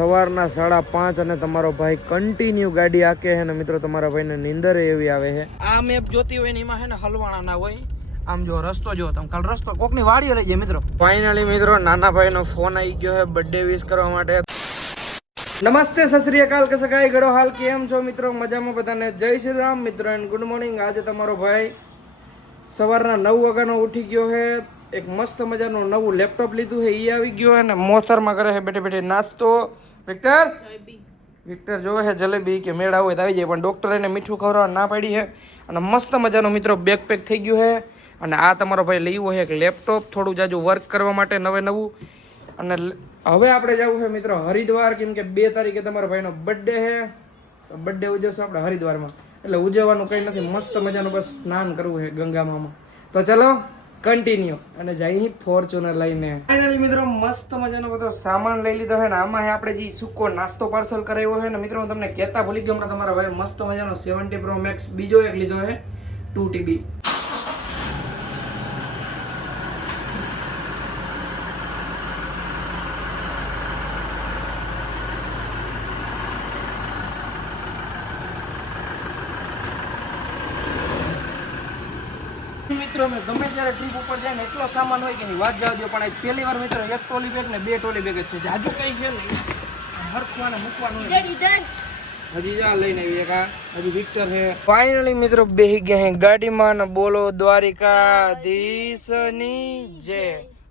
સવારના 5:30 અને તમારો ભાઈ કન્ટિન્યુ ગાડી આકે છે ને મિત્રો તમારા ભાઈને નીંદર એવી આવે છે. આ મેપ જોતી હોય ને એમાં છે ને હલવાણા ના હોય. આમ જો રસ્તો જો તમે કાલ રસ્તો કોકની વાડી રહી જાય મિત્રો. ફાઇનલી મિત્રો નાના ભાઈનો ફોન આવી ગયો છે બર્થડે વિશ કરવા માટે. નમસ્તે સત શ્રી અકાલ કસકાઈ ગળો હાલ કેમ છો મિત્રો? મજામાં બધાને જય શ્રી રામ મિત્રો એન્ડ ગુડ મોર્નિંગ. આજે તમારો ભાઈ સવારના 9 વાગ્યાનો ઉઠી ગયો છે. એક મસ્ત મજાનું નવું લેપટોપ લીધું છે એ આવી ગયો અને મોતરમાં કરે છે બેઠે બેઠે નાસ્તો. વિક્ટર જોવે છે જલેબી કે મેળા હોય તો આવી જાય પણ ડૉક્ટર એને મીઠું ખવડાવવા ના પાડી છે. અને મસ્ત મજાનું મિત્રો બેકપેક થઈ ગયું છે. અને આ તમારો ભાઈ લેવું છે એક લેપટોપ થોડું જાજુ વર્ક કરવા માટે નવું. અને હવે આપણે જવું છે મિત્રો હરિદ્વાર, કેમ કે 2 તારીખે તમારા ભાઈનો બર્થડે છે. તો બર્થડે ઉજવશું આપણે હરિદ્વારમાં. એટલે ઉજવવાનું કંઈ નથી, મસ્ત મજાનું બસ સ્નાન કરવું છે ગંગામાં. તો ચલો કન્ટિન્યુ અને જઈ ફોર્ચ્યુનર લઈને. ફાઇનલી મિત્રો મસ્ત મજાનો બધો સામાન લઈ લીધો છે ને આમાં આપણે જે સૂકો નાસ્તો પાર્સલ કરાવ્યો છે ને મિત્રો હું તમને કહેતા ભૂલી ગયો. હમણાં તમારા ભાઈ મસ્ત મજાનો 70 Pro Max બીજો એક લીધો છે 2TB. મિત્રો મેં ગમે ત્યારે ટ્રીપ ઉપર જાય ને એટલો સામાન હોય કે નહીં વાત જવા દો. પણ આજ પહેલી વાર મિત્રો 1 ટ્રોલી બેગ ને 2 ટ્રોલી બેગ જ છે. આજુ કઈ છે નહીં, હરખવાને મૂકવાનું હજી જા લઈને આવી એક. હજી વિક્ટર છે. ફાઇનલી મિત્રો બેહી ગયા હે ગાડીમાં ને બોલો દ્વારિકાધીશની જય.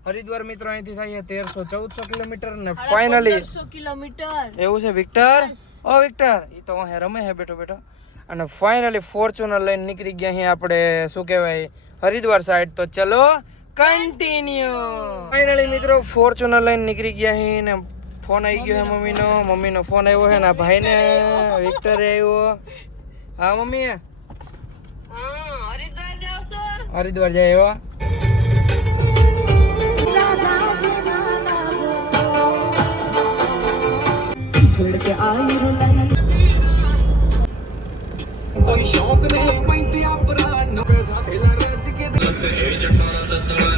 હરિદ્વાર મિત્રો અહીંથી થાય 1300-1400 કિલોમીટર ને ફાઇનલી 1500 કિલોમીટર એવું છે. વિક્ટર ઓ વિક્ટર એ તો અહીં રમે છે બેઠો બેઠો. અને ફાઇનલી ફોર્ચ્યુનર લઈને નીકળી ગયા અહીં આપણે શું કહેવાય હરિદ્વાર સાઈડ. તો ચલો કન્ટિન્યુ. ફાઇનલી મિત્રો ફોર્ચ્યુનર લઈને નીકળી ગયા અહીં ને ફોન આવી ગયો છે મમ્મીનો ફોન આવ્યો છે ને ભાઈને વિક્ટરે આવ્યો. હા મમ્મી હરિદ્વાર જાય એવો. કોઈ શોક નહીં પૈતી આપરા નો પૈસા પેલા રજ કે દે એ જઠારા દતલા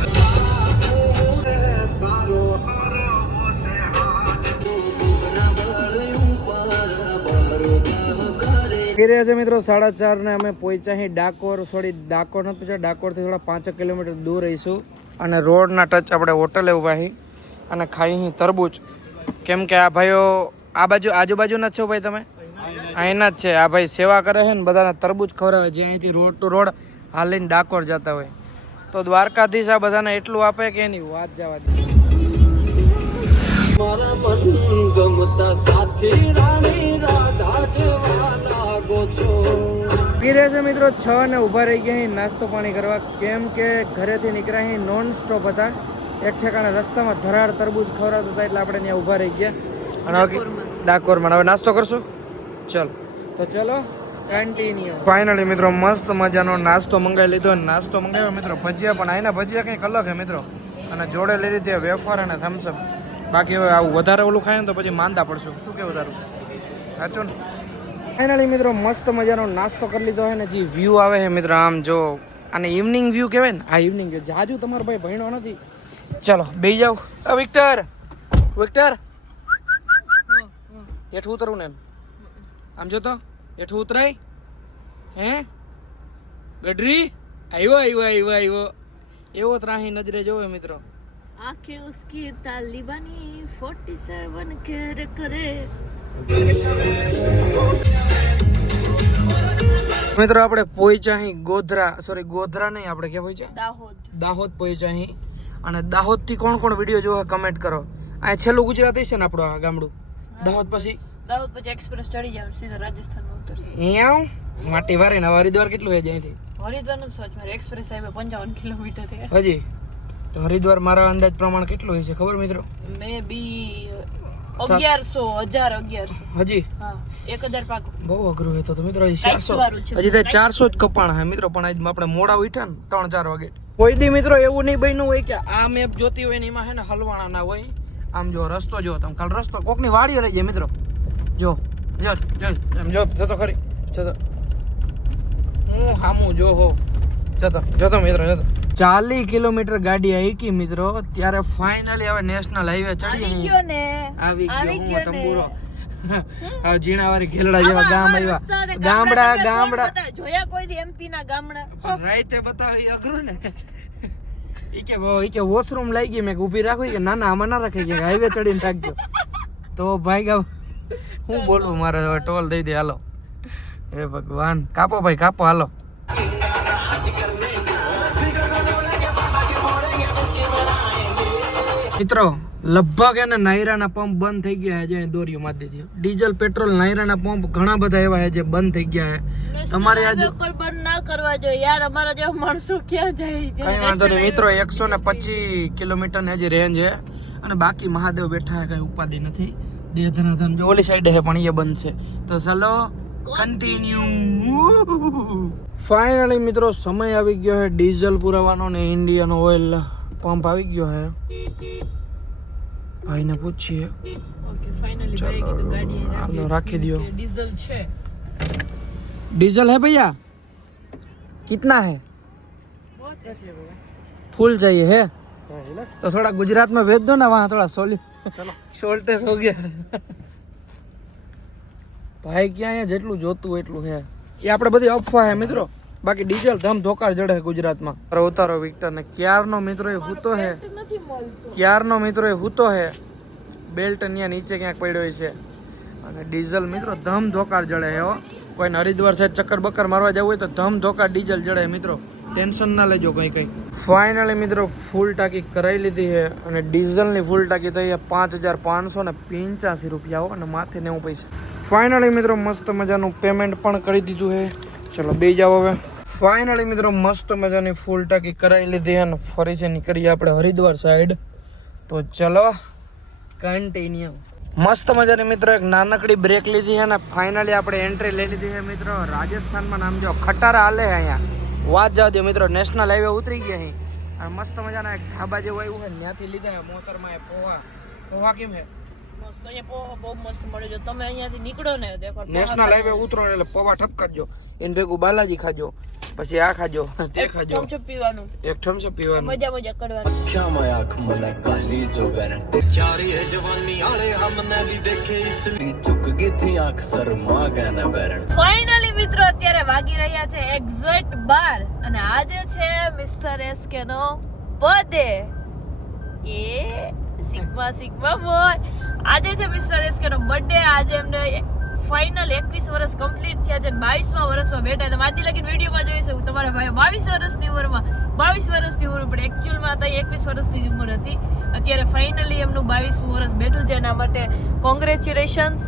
તારો હારો હોસે હાથ ના બળ ઉપર બરો કરે. કર્યા છે મિત્રો 4:30 ને અમે પહોંચ્યા અહીં ડાકોર. ડાકોર નથી પહોંચ્યા, ડાકોરથી થોડા 5 કિલોમીટર દૂર રહીશું. અને રોડના ટચ આપણે હોટલે ઉભા અહીં અને ખાઈ અહીં તરબૂચ. કેમ કે આ ભાઈઓ આ બાજુ આજુબાજુના જ છો ભાઈ તમે? અહીંના જ છે. આ ભાઈ સેવા કરે છે ને બધાને તરબૂચ ખવડાવે જે અહીંથી રોડ ટુ રોડ હાલીને ડાકોર જતા હોય. તો દ્વારકાધીશ આ બધાને એટલું આપે કે એની વાત જવા દે. મારા મન ગમતા સાથી રાણી રાધા જેવા લાગો છો. પીરે છે મિત્રો 6 ને ઊભા રહી ગયા અહીં નાસ્તો પાણી કરવા. કેમ કે ઘરેથી નીકળ્યા અહીં નોન સ્ટોપ હતા. એક ઠેકાણે રસ્તામાં ધરાડ તરબૂચ ખવડાવતા હતા એટલે આપણે ત્યાં ઊભા રહી ગયા. અને ડાકોરમાં હવે નાસ્તો કરશું. ચલો તો ચલો કન્ટિન્યુ. ફાઇનલી મિત્રો મસ્ત મજાનો નાસ્તો મંગાવી લીધો. નાસ્તો મંગાવ્યો મિત્રો ભજીયા, પણ અહીંના ભજીયા કંઈક અલગ છે મિત્રો. અને જોડે લઈ લીધી વેફર અને થમ્સઅપ. બાકી હવે આવું વધારે ઓલું ખાય ને તો પછી માંદા પડશું. શું કેવું તારું? સાચું ને? ફાઇનલી મિત્રો મસ્ત મજાનો નાસ્તો કરી લીધો છે ને જે વ્યૂ આવે છે મિત્રો આમ જો આને ઇવનિંગ વ્યૂ કહેવાય ને. હા ઇવનિંગ વ્યૂ. જાજુ તમારો ભાઈ ભણ્યો નથી. ચલો બેસી જાઓ. વિક્ટર હેઠું ઉતરવું ને આમ જો તો હેઠું ઉતરાય હે ગઢરી આવ્યો એવો ત્રાહી નજરે જોવે મિત્રો. આંખે ઉસકી તાલિબાની 47 કેર કરે. મિત્રો આપણે પહોંચ્યા અહીં ગોધરા નહીં, આપણે ક્યાં પહોંચ્યા? દાહોદ પહોંચ્યા અહીં. અને દાહોદ થી કોણ વિડીયો જોવે કમેન્ટ કરો. આ છેલ્લું ગુજરાતી છે ને આપણું આ ગામડું. દાહોદ પછી એક્સપ્રેસ ચડી જાવ સીધા રાજસ્થાન ઉતરશે. અહીંયા માટી વારે ને હરિદ્વાર કેટલું છે અહીંથી? હરિદ્વાર નું સોચ મારે એક્સપ્રેસ હાઈવે 55 કિલોમીટર છે હજી. તો હરિદ્વાર મારા અંદાજ પ્રમાણે કેટલું હોય છે ખબર મિત્રો? મે બી 1100 હજી. હા 1000 પાકો. બહુ અઘરું છે તો મિત્રો હજી 400 હજી તો 400 જ કપાણા છે મિત્રો. પણ આજ આપણે મોડા ઉઠ્યા ને 3-4 વાગે. કોઈ દી મિત્રો એવું નહીં બન્યું હોય કે આ મેપ જોતી હોય ને એમાં છે ને હલવાણા ના હોય. આમ જો રસ્તો જો તમે કાલ રસ્તો કોકની વાડી રહી જાય મિત્રો. જો તો ખરી જો તો હું હામું જો હો જો તો મિત્રો જો તો 40 કિલોમીટર ગાડી હાઈકી મિત્રો, ત્યારે ફાઇનલી હવે નેશનલ હાઈવે ચડી આવી ગયો ને આવી આવી ગયો ગયો હું ને. તંબુરો. હવે ઝીણાવાળી ખેલડા જેવા ગામ આવ્યા, ગામડા જોયા કોઈ દી એમપી ના ગામડા. પણ રાઈતે બતાવી અઘરું ને. ઈ કે વોશરૂમ લઈ ગઈ, મેં કીધું ઊભી રાખો. ઈ કે ના ના આમાં ના રાખે, કે હાઈવે ચડીને રાખજો. તો ભાઈ ગાવ હું બોલું, મારે હવે ટોલ દઈ દે. હાલો એ ભગવાન, કાપો ભાઈ કાપો, હાલો. મિત્રો લગભગ એને નાયરાના પંપ બંધ થઈ ગયા છે, દોરીઓ મારી દીધી. ડીઝલ પેટ્રોલ નાયરાના પંપ ઘણા બધા એવા છે જે બંધ થઈ ગયા છે. તમારે આજ ઉપર બંધ ના કરવા જોઈએ યાર, અમારા જેવા માણસો ક્યાં જાય છે? કઈ વાંધો નહીં મિત્રો, 125 કિલોમીટર ની હજી રેન્જ છે, અને બાકી મહાદેવ બેઠા છે, કઈ ઉપાધિ નથી. દેધનાધન જો ઓલી સાઈડ છે પણ એ બંધ છે. તો ચલો કન્ટિન્યુ. ફાઇનલી મિત્રો સમય આવી ગયો છે ડીઝલ પુરાવાનો, ને ઇન્ડિયન ઓઇલ પંપ આવી ગયો છે. ભાઈને પૂછીએ. ઓકે ફાઇનલી ભાઈ કીધું ગાડી હાલો રાખી દો. ડીઝલ છે. डीजल है भैया, कितना है? फुल चाहिए है तो थोड़ा गुजरात में भेज दो ना, वहाँ थोड़ा सोल्टेस हो गया. ભાઈ ક્યાં અહીંયા જેટલું જોતું એટલું છે, એ આપણે બધી અફવા છે મિત્રો. બાકી ડીઝલ ધમ ધોકાર જડે છે ગુજરાતમાં. ઉતારો વિક્ટર ને ક્યારનો મિત્રો એ હૂતો છે, ક્યારનો મિત્રો એ હૂતો છે. બેલ્ટ અહીંયા નીચે ક્યાંક પડ્યો છે, અને ડીઝલ મિત્રો ધમ ધોકાર જડે છે. કોઈને હરિદ્વાર સાઈડ ચક્કર બક્કર મારવા જવું હોય તો ધમ ધોકા ડીઝલ જડે મિત્રો, ટેન્શન ના લેજો કઈ. ફાઇનલી મિત્રો ફૂલ ટાંકી કરાવી લીધી છે, અને ડીઝલની ફૂલ ટાંકી થઈ 5,585 રૂપિયા, અને માથે 90 પૈસા. ફાઇનલી મિત્રો મસ્ત મજાનું પેમેન્ટ પણ કરી દીધું છે. ચલો બે જાઓ હવે. ફાઇનલી મિત્રો મસ્ત મજાની ફૂલ ટાંકી કરાવી લીધી છે, અને ફરીથી નીકળીએ આપણે હરિદ્વાર સાઈડ. તો ચલો કન્ટિન્યુ. મસ્ત મજાની મિત્રો એક નાનકડી બ્રેક લીધી છે, ને ફાઇનલી આપણે એન્ટ્રી લઈ લીધી છે મિત્રો. રાજસ્થાનમાં નામ જો ખટારા હાલે છે અહીંયા, વાત જવા દો મિત્રો. નેશનલ હાઈવે ઉતરી ગયા અહીં, અને મસ્ત મજાના એક ઢાબા જેવું આવ્યું છે, ત્યાંથી લીધા છે મોતરમાં. એ પોહા કેમ છે? મસ્ત, અહીંયા પોહા બહુ મસ્ત મળે છે. તમે અહીંયાથી નીકળો ને દેખો નેશનલ હાઈવે ઉતરો એટલે પોવા ઠપકારજો, એને ભેગું બાલાજી ખાજો, પછી આ ખાજો, તે ખાજો, થમ્સઅપ પીવાનું, એક થમ્સઅપ પીવાનું. મજા કરવાની. श्यामा आँख मन काली जो गारंटी चारी है जवानी आले हमने भी देखे इसलिए चुक गई थी आँख शर्मा गया ना बैरण. ફાઇનલી મિત્રો અત્યારે વાગી રહ્યા છે એક્ઝેક્ટ 12, અને આજે છે મિસ્ટર એસકે નો બર્થડે. એ સિગ્મા બોય, આજે છે મિસ્ટર એસકે નો બર્થડે. આજે એમને ફાઇનલ 21 વર્ષ કમ્પ્લીટ થયા છે, 22મા વર્ષમાં બેઠા. તમે આથી લગીને વિડીયોમાં જોઈ શકો તમારા ભાઈ 22 વર્ષની ઉંમરમાં, 22 વર્ષની ઉંમર, પણ એકચ્યુઅલમાં તો 21 વર્ષની જ ઉંમર હતી. અત્યારે ફાઇનલી એમનું 22મું વર્ષ બેઠું છે, એના માટે કોંગ્રેચ્યુલેશન્સ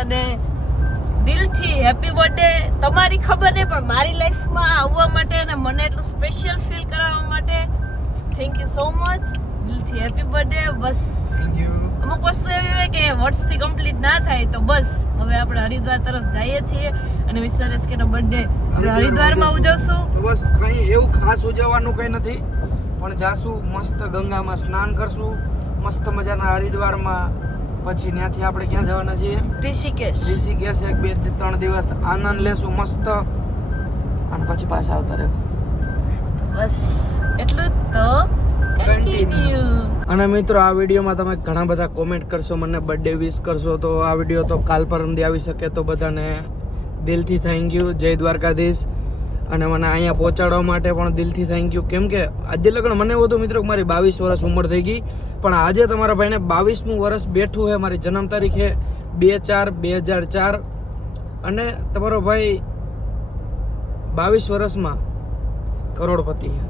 અને દિલથી હેપી બર્થડે. તમારી ખબર નહીં પણ મારી લાઈફમાં આવવા માટે અને મને એટલું સ્પેશિયલ ફીલ કરાવવા માટે થેન્ક યુ સો મચ. દિલથી હેપી બર્થડે. બસ અમુક વસ્તુ એવી હોય કે વર્ષથી કમ્પ્લીટ ના થાય, તો બસ હવે આપણે હરિદ્વાર તરફ જઈએ છીએ, અને મિસ્ટર એસકે નો બર્થડે આપણે હરિદ્વારમાં ઉજવશું. તો બસ કઈ એવું ખાસ ઉજવવાનું કઈ નથી, પણ જાશું મસ્ત ગંગામાં સ્નાન કરશું મસ્ત મજાના હરિદ્વારમાં. પછી ત્યાંથી આપણે ક્યાં જવાના છીએ? ઋષિકેશ. 1-2-3 દિવસ આનંદ લેશું મસ્ત, અને પછી પાછા આવતા રહેવું. બસ એટલું જ તો. કન્ટિન્યુ. અને મિત્રો આ વિડીયોમાં તમે ઘણા બધા કોમેન્ટ કરશો, મને બર્થડે વિશ કરશો, તો આ વિડીયો તો કાલ પરમદી આવી શકે. તો બધાને દિલથી થેન્ક યુ. જય દ્વારકાધીશ. અને મને અહીંયા પહોંચાડવા માટે પણ દિલથી થેન્ક યુ. કેમ કે આજે લગ્ન મને એવું હતું મિત્રો કે મારી 22 વર્ષ ઉંમર થઈ ગઈ, પણ આજે તમારા ભાઈને 22મું વર્ષ બેઠું છે. મારી જન્મ તારીખ છે 2/4/2004, અને તમારો ભાઈ 22 વર્ષમાં કરોડપતિ છે.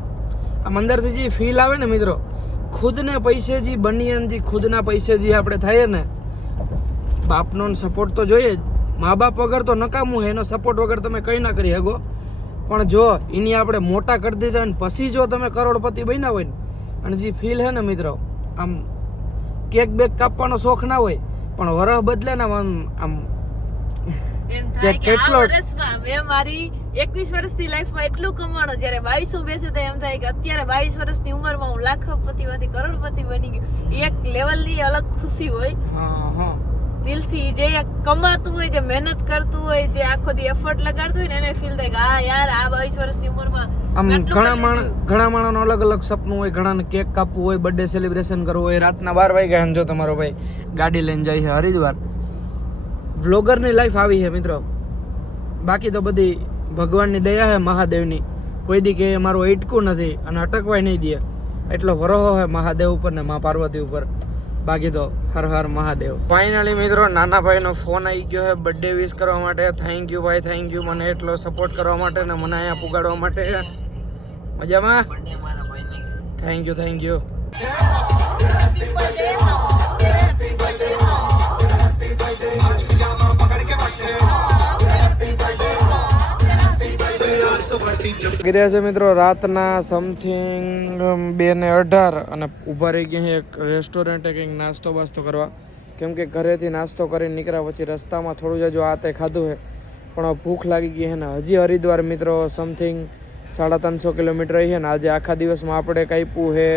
આમ અંદરથી જે ફીલ આવે ને મિત્રો, ખુદને પૈસે જે બનિયન જે ખુદના પૈસે જે આપણે થાય ને, બાપનો સપોર્ટ તો જોઈએ જ. મા બાપ વગર તો નકામું છે, એનો સપોર્ટ વગર તમે કંઈ ના કરી શકો. પણ જો એની આપણે મોટા કરી દીધા ને પછી જો તમે કરોડપતિ બન્યા હોય ને, અને જે ફીલ છે ને મિત્રો, આમ કેક બેક કાપવાનો શોખ ના હોય, પણ વરહ બદલે ને આમ એમ થાય કે આ વર્ષમાં મેં મારી 21 વર્ષની લાઈફમાં એટલું કમાણો, જ્યારે 22 બેસે તો એમ થાય કે અત્યારે 22 વર્ષની ઉંમરમાં હું લાખપતિમાંથી કરોડપતિ બની ગયો. એક લેવલની અલગ ખુશી હોય. હા દિલથી જે કમાતું હોય, જે મહેનત કરતું હોય, જે આખો દી એફર્ટ લગાડતું હોય ને એને ફીલ થાય કે હા યાર આ 22 વર્ષની ઉંમરમાં આમ આટલું કરી લીધું. ઘણા માણસનો અલગ અલગ સપનું હોય. ઘણાને કેક કાપવું હોય, બર્થડે સેલિબ્રેશન કરવું હોય. રાતના 12 વાગ્યા જો તમારો ભાઈ ગાડી લઈને જાય છે હરિદ્વાર. વ્લોગરની લાઈફ આવી છે મિત્રો. બાકી તો બધી ભગવાનની દયા છે, મહાદેવની. કોઈ દી કે મારું અટકું નથી અને અટકવાય નહીં દે એટલો ભરોસો છે મહાદેવ ઉપર ને મા પાર્વતી ઉપર. બાકી તો હર હર મહાદેવ. ફાઇનલી મિત્રો નાના ભાઈનો ફોન આવી ગયો છે બર્થડે વિશ કરવા માટે. થેન્ક યુ ભાઈ, થેન્ક યુ મને એટલો સપોર્ટ કરવા માટે ને મને અહીંયા પુગાડવા માટે. મજામાં? Thank you, thank you. ગયા છે મિત્રો રાતના સમથિંગ 2:18 અને ઊભા રહી ગયા એક રેસ્ટોરન્ટે કંઈક નાસ્તો બાસ્તો કરવા. કેમ કે ઘરેથી નાસ્તો કરીને નીકળ્યા પછી રસ્તામાં થોડું જાજુ આ તે ખાધું છે પણ હવે ભૂખ લાગી ગઈ છે ને હજી હરિદ્વાર મિત્રો સમથિંગ 350 કિલોમીટર છે ને આજે આખા દિવસમાં આપણે કાપ્યું છે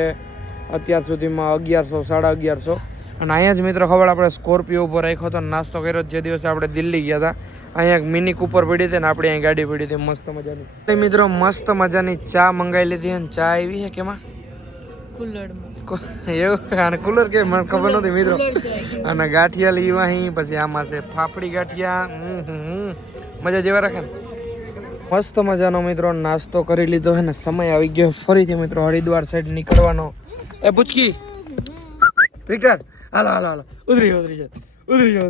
અત્યાર સુધીમાં 1100 1150. અને અહીંયા જ મિત્રો ખબર આપણે સ્કોર્પિયો ઉપર રાખ્યો હતો નાસ્તો કર્યો જે દિવસે આપણે દિલ્હી ગયા હતા. અહીંયા એક મિની કૂપર પડી હતી ને આપણે અહીં ગાડી પડી હતી મસ્ત મજાની. મિત્રો મસ્ત મજાની ચા મંગાવી લીધી અને ચા આવી છે કેમાં એવું અને કુલર કે મને ખબર નથી મિત્રો. અને ગાંઠિયા લીવા અહીં પછી આમાં છે ફાફડી ગાંઠિયા. મજા જેવા રાખે ને. મસ્ત મજાનો મિત્રો નાસ્તો કરી લીધો છે ને સમય આવી ગયો ફરીથી મિત્રો હરિદ્વાર સાઈડ નીકળવાનો. એ પૂછકી વિક્ટર હાલો હાલો હાલો ઉતરી જાઓ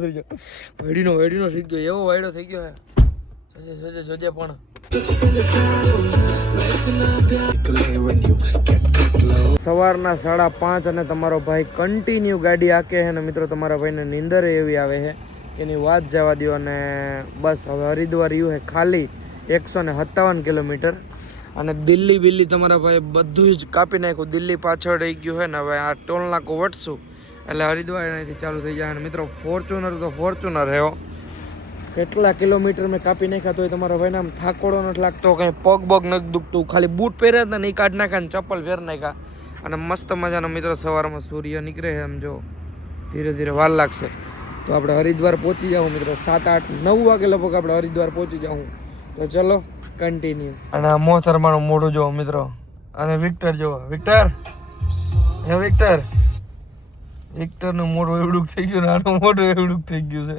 વેડીનો થઈ ગયો એવો વાયડો થઈ ગયો હે જોજે પણ. સવારના 5:30 અને તમારો ભાઈ કન્ટિન્યુ ગાડી આકે છે ને મિત્રો તમારા ભાઈને નીંદર એવી આવે છે એની વાત જવા દો. અને બસ હવે હરિદ્વાર રહ્યું છે ખાલી 157 કિલોમીટર અને દિલ્હી તમારા ભાઈ બધું જ કાપી નાખ્યું. દિલ્હી પાછળ રહી ગયું છે ને હવે આ ટોલ નાકો વટશું એટલે હરિદ્વાર અહીંથી ચાલુ થઈ જાય. અને મિત્રો ફોર્ચ્યુનર તો ફોર્ચ્યુનર હે. કેટલા કિલોમીટર મેં કાપી નાખ્યા તોય તમારા ભાઈને આમ થાકોડો નથી લાગતો, કંઈ પગ નથી દુખતું. ખાલી બૂટ પહેર્યા હતા ને એ કાઢ નાખ્યા ને ચપ્પલ પહેર નાખ્યા. અને મસ્ત મજાનો મિત્રો સવારમાં સૂર્ય નીકળે છે એમ જો ધીરે ધીરે વાર લાગશે તો આપણે હરિદ્વાર પહોંચી જાઉં મિત્રો. 7, 8, 9 વાગે લગભગ આપણે હરિદ્વાર પહોંચી જાઉં. તો ચલો કન્ટિન્યુ. અને આ મોહતરમાનું મોઢું જોવો મિત્રો. અને વિક્ટર જોવો. વિક્ટરનું મોઢું એવડું થઈ ગયું ને આનું મોઢું એવડું થઈ ગયું છે.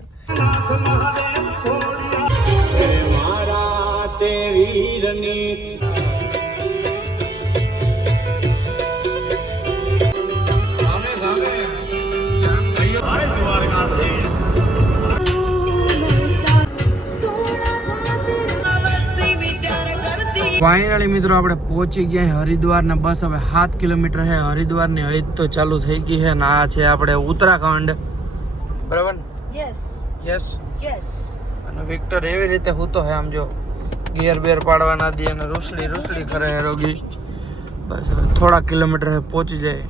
ફાઇનલી મિત્રો આપણે પહોંચી ગયા હરિદ્વાર ને બસ હવે 7 કિલોમીટર છે હરિદ્વાર ની હૈદ તો ચાલુ થઈ ગઈ છે ને આ છે આપણે ઉત્તરાખંડ બરાબર. યસ અને વિક્ટર એવી રીતે હૂતો છે આમ જો ગિયર બેર પાડવાના દે અને રૂસડી કરે છે રોગી. બસ હવે થોડા કિલોમીટર પહોંચી જાય.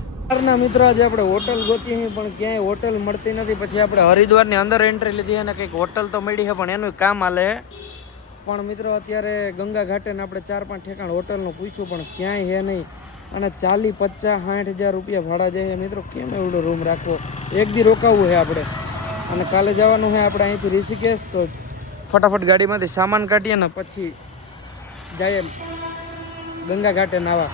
ના મિત્રો આજે આપણે હોટલ ગોતી પણ ક્યાંય હોટલ મળતી નથી. પછી આપણે હરિદ્વારની અંદર એન્ટ્રી લીધી અને કંઈક હોટલ તો મળી છે પણ એનું કામ હાલે. પણ મિત્રો અત્યારે ગંગા ઘાટે ને આપણે 4-5 ઠેકાણ હોટલનું પૂછ્યું પણ ક્યાંય હે નહીં. અને 40, 50, 60,000 રૂપિયા ભાડા જાય મિત્રો. કેમ એવડો રૂમ રાખવો? એક દી રોકાવવું છે આપણે અને કાલે જવાનું છે આપણે અહીંથી ઋષિકેશ. તો ફટાફટ ગાડીમાંથી સામાન કાઢીએ ને પછી જઈએ ગંગા ઘાટે નાવા.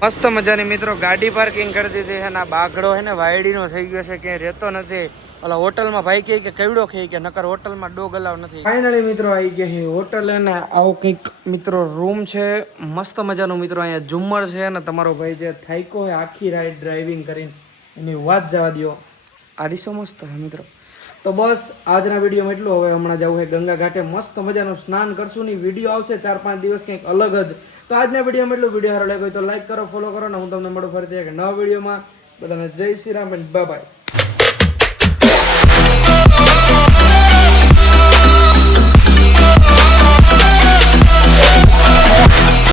મસ્ત મજાની મિત્રો ગાડી પાર્કિંગ કરી દીધી છે ને આ બાગડો છે ને વાયડીનો થઈ ગયો છે ક્યાંય રહેતો નથી. ઓલા હોટલમાં ભાઈ કહે કે કેવડો ખાઈ કે નકર હોટલમાં ડોગ અલાવ નથી. ફાઇનલી મિત્રો આવી ગયા છે હોટલ અને આવો કંઈક મિત્રો રૂમ છે મસ્ત મજાનું મિત્રો. અહીંયા ઝુમ્મર છે અને તમારો ભાઈ જે થાક્યો હોય આખી રાઈડ ડ્રાઇવિંગ કરીને એની વાત જવા દો. આડીસો મસ્ત છે મિત્રો. તો બસ આજના વિડીયોમાં એટલું. હવે હમણાં જવું છે ગંગા ઘાટે મસ્ત મજાનું સ્નાન કરશું ની વિડીયો આવશે 4-5 દિવસ કંઈક અલગ જ. તો આજના વિડીયોમાં એટલું. વિડીયો સારો લાગ્યો તો લાઈક કરો, ફોલો કરો ને હું તમને મળું ફરીથી એક નવા વિડીયોમાં. બધાને જય Shri Ram and bye bye.